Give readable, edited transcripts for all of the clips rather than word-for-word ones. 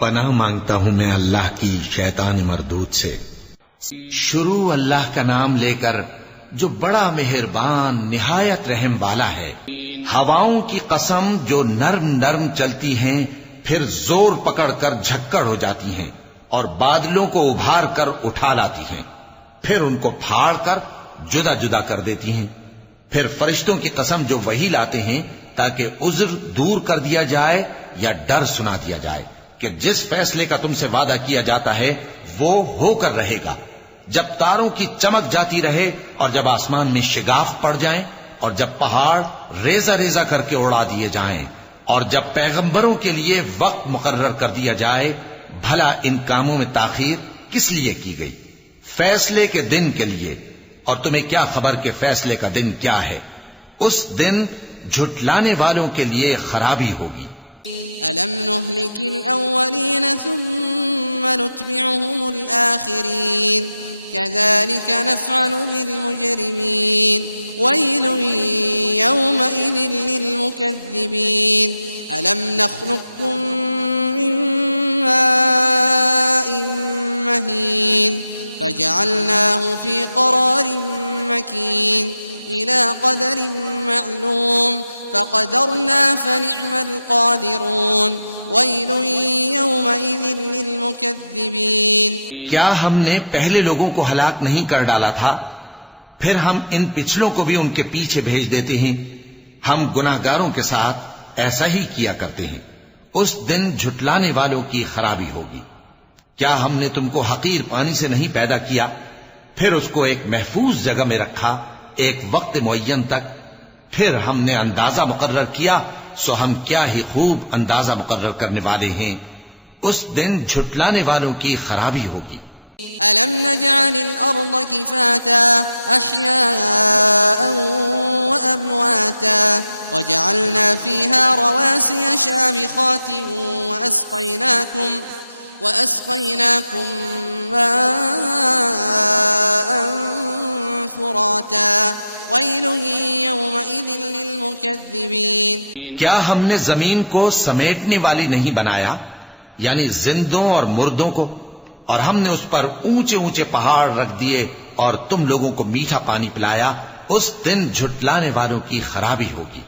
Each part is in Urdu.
پناہ مانگتا ہوں میں اللہ کی شیطان مردود سے۔ شروع اللہ کا نام لے کر جو بڑا مہربان نہایت رحم والا ہے۔ ہواؤں کی قسم جو نرم نرم چلتی ہیں پھر زور پکڑ کر جھکڑ ہو جاتی ہیں اور بادلوں کو ابھار کر اٹھا لاتی ہیں، پھر ان کو پھاڑ کر جدا جدا کر دیتی ہیں۔ پھر فرشتوں کی قسم جو وحی لاتے ہیں تاکہ عذر دور کر دیا جائے یا ڈر سنا دیا جائے کہ جس فیصلے کا تم سے وعدہ کیا جاتا ہے وہ ہو کر رہے گا، جب تاروں کی چمک جاتی رہے اور جب آسمان میں شگاف پڑ جائیں اور جب پہاڑ ریزہ ریزہ کر کے اڑا دیے جائیں اور جب پیغمبروں کے لیے وقت مقرر کر دیا جائے۔ بھلا ان کاموں میں تاخیر کس لیے کی گئی؟ فیصلے کے دن کے لیے، اور تمہیں کیا خبر کہ فیصلے کا دن کیا ہے؟ اس دن جھٹلانے والوں کے لیے خرابی ہوگی۔ کیا ہم نے پہلے لوگوں کو ہلاک نہیں کر ڈالا تھا؟ پھر ہم ان پچھلوں کو بھی ان کے پیچھے بھیج دیتے ہیں۔ ہم گناہگاروں کے ساتھ ایسا ہی کیا کرتے ہیں۔ اس دن جھٹلانے والوں کی خرابی ہوگی۔ کیا ہم نے تم کو حقیر پانی سے نہیں پیدا کیا، پھر اس کو ایک محفوظ جگہ میں رکھا ایک وقت معین تک، پھر ہم نے اندازہ مقرر کیا، سو ہم کیا ہی خوب اندازہ مقرر کرنے والے ہیں۔ اس دن جھٹلانے والوں کی خرابی ہوگی۔ کیا ہم نے زمین کو سمیٹنے والی نہیں بنایا، یعنی زندوں اور مردوں کو، اور ہم نے اس پر اونچے اونچے پہاڑ رکھ دیے اور تم لوگوں کو میٹھا پانی پلایا۔ اس دن جھٹلانے والوں کی خرابی ہوگی۔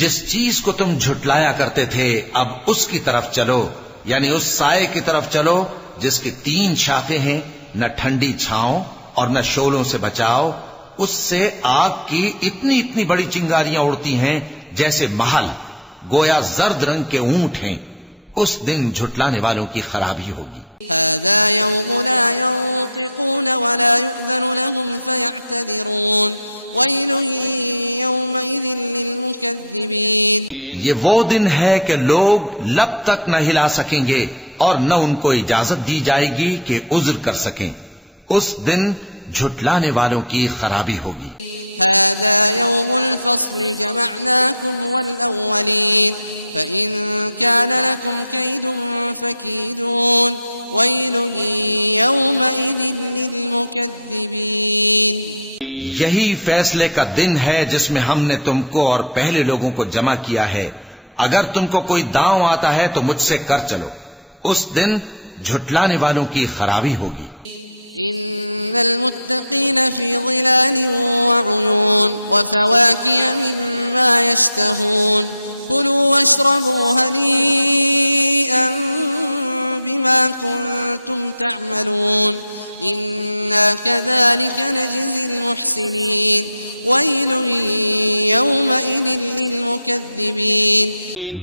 جس چیز کو تم جھٹلایا کرتے تھے اب اس کی طرف چلو، یعنی اس سائے کی طرف چلو جس کی 3 شاخیں ہیں، نہ ٹھنڈی چھاؤں اور نہ شعلوں سے بچاؤ۔ اس سے آگ کی اتنی اتنی بڑی چنگاریاں اڑتی ہیں جیسے محل، گویا زرد رنگ کے اونٹ ہیں۔ اس دن جھٹلانے والوں کی خرابی ہوگی۔ یہ وہ دن ہے کہ لوگ لب تک نہ ہلا سکیں گے اور نہ ان کو اجازت دی جائے گی کہ عذر کر سکیں۔ اس دن جھٹلانے والوں کی خرابی ہوگی۔ یہی فیصلے کا دن ہے جس میں ہم نے تم کو اور پہلے لوگوں کو جمع کیا ہے۔ اگر تم کو کوئی داؤں آتا ہے تو مجھ سے کر چلو۔ اس دن جھٹلانے والوں کی خرابی ہوگی۔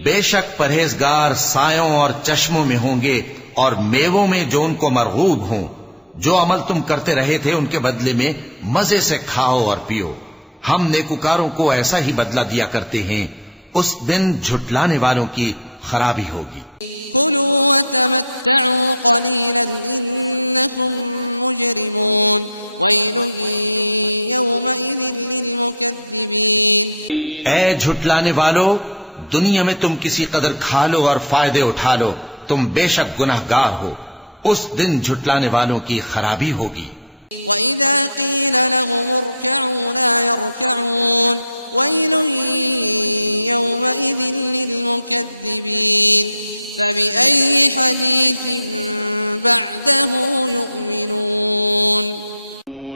بے شک پرہیزگار سایوں اور چشموں میں ہوں گے اور میووں میں جو ان کو مرغوب ہوں. جو عمل تم کرتے رہے تھے ان کے بدلے میں مزے سے کھاؤ اور پیو. ہم نیکوکاروں کو ایسا ہی بدلہ دیا کرتے ہیں. اس دن جھٹلانے والوں کی خرابی ہوگی. اے جھٹلانے والو، دنیا میں تم کسی قدر کھا لو اور فائدے اٹھا لو، تم بے شک گناہگار ہو. اس دن جھٹلانے والوں کی خرابی ہوگی.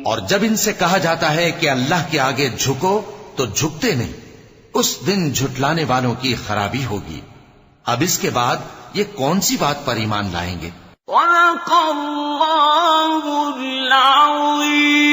اور جب ان سے کہا جاتا ہے کہ اللہ کے آگے جھکو تو جھکتے نہیں. اس دن جھٹلانے والوں کی خرابی ہوگی. اب اس کے بعد یہ کون سی بات پر ایمان لائیں گے؟ صدق اللہ العظیم.